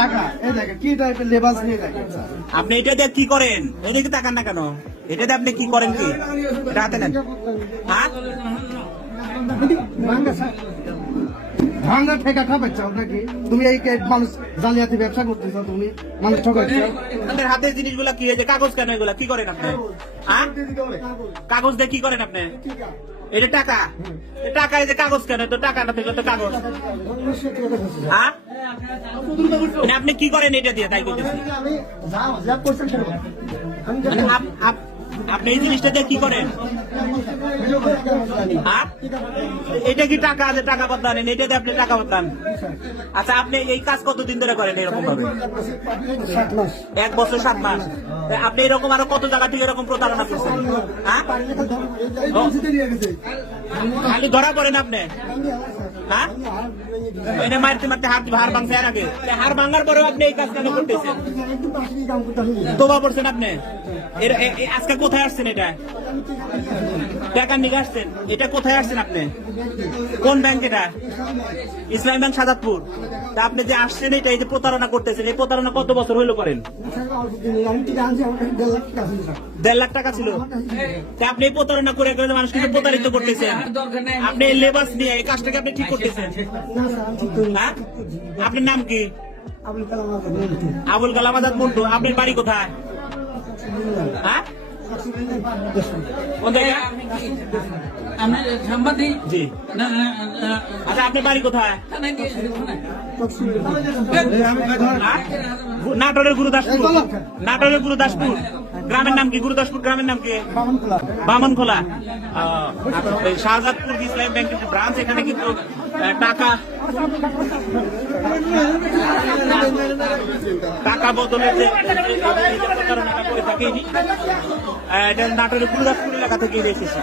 টাকা এই দেখেন কি টাইপের লেবাস নিয়ে দেখেন আপনি এটা দিয়ে কি করেন? এদিকে তাকান না কেন? এটা দিয়ে আপনি কি করেন? কি এটা হাতে নেন? হ্যাঁ, ভাঙা ঠেকা খাবে চাও নাকি তুমি? এই মানুষ জালিয়াতি ব্যবসা করতেছো, তুমি মানুষ ঠকাচ্ছ। আপনার হাতের জিনিসগুলা কি? এই যে কাগজ কেন এগুলা কি করেন আপনি? হ্যাঁ, কাগজ দিয়ে কি করেন আপনি? এটা টাকা, টাকা এই যে কাগজ কেন? তো টাকা না থাকলে তো কাগজ। হ্যাঁ, মানে আপনি কি করেন এটা দিয়ে? তাই বলতেছি। মানে আপনি এই জিনিসটা দিয়ে কি করেন? এটা কি টাকা আছে? টাকা বদলান, এটা দিয়ে আপনি টাকা বদলান। আচ্ছা, আপনি এই কাজ কতদিন ধরে করেন এরকম ভাবে? 1 বছর 7 মাস। আপনি এরকম আরো কত জায়গা থেকে এরকম প্রতারণা করছেন? হ্যাঁ, খালি ধরা পড়েন আপনি? হ্যাঁ, এটা মারতে মারতে হাড় ভাঙছে এর আগে। হাড় ভাঙার পরেও আপনি এই কাজ কেন করতেছেন? তোবা পড়ছেন আপনি? আজকে কোথায় আসছেন? এটা টাকা নিয়ে আসছেন? এটা কোথায় আসছেন আপনি? কোন ব্যাংক এটা? ইসলামী ব্যাংক সাজাদপুর। তা আপনি যে আসছেন এটা এই যে প্রতারণা করতেছেন, এই প্রতারণা কত বছর হইলো করেন? 1.5 লাখ টাকা ছিল। তা আপনি এই প্রতারণা করে করে মানুষ কিন্তু প্রতারিত করতেছেন। আপনি লেবাস নিয়ে এই কাজটাকে আপনি ঠিক করতেছেন। হ্যাঁ, আপনার নাম কি? আবুল কালাম আজাদ মন্টু। আপনার বাড়ি কোথায়? হ্যাঁ, কোন জায়গা? জি। আচ্ছা, আপনার বাড়ি কোথায়? নাটোরের গুরুদাসপুর। নাটোরের গুরুদাসপুর গ্রামের নাম কি? গুরুদাসপুর গ্রামের নাম কি? বামনখোলা। শাহজাদপুর ইসলামী ব্যাংকের ব্রাঞ্চ। এখানে কিন্তু টাকা বদলের যে প্রতারণাটা করে থাকে, এটা নাটোরের গুরুদাসপুর এলাকা থেকে এসেছে।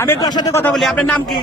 আমি একটু সাথে কথা বলি। আপনার নাম কি?